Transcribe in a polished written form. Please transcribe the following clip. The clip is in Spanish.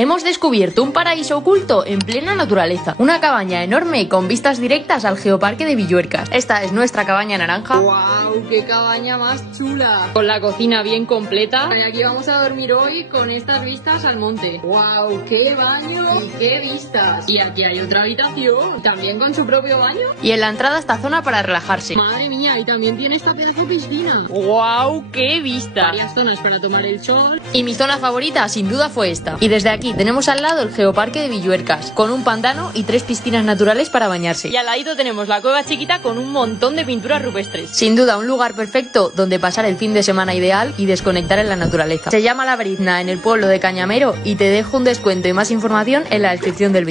Hemos descubierto un paraíso oculto en plena naturaleza. Una cabaña enorme con vistas directas al Geoparque de Villuercas. Esta es nuestra cabaña naranja. ¡Guau! ¡Qué cabaña más chula! Con la cocina bien completa. Y aquí vamos a dormir hoy con estas vistas al monte. ¡Guau! ¡Qué baño! ¡Y qué vistas! Y aquí hay otra habitación, también con su propio baño. Y en la entrada esta zona para relajarse. ¡Madre mía! Y también tiene esta pedazo piscina. ¡Guau! ¡Qué vista! Varias zonas para tomar el sol. Y mi zona favorita sin duda fue esta. Y desde aquí tenemos al lado el Geoparque de Villuercas, con un pantano y 3 piscinas naturales para bañarse. Y al ladito tenemos la cueva chiquita con un montón de pinturas rupestres. Sin duda un lugar perfecto donde pasar el fin de semana ideal y desconectar en la naturaleza. Se llama La Brizna en el pueblo de Cañamero y te dejo un descuento y más información en la descripción del vídeo.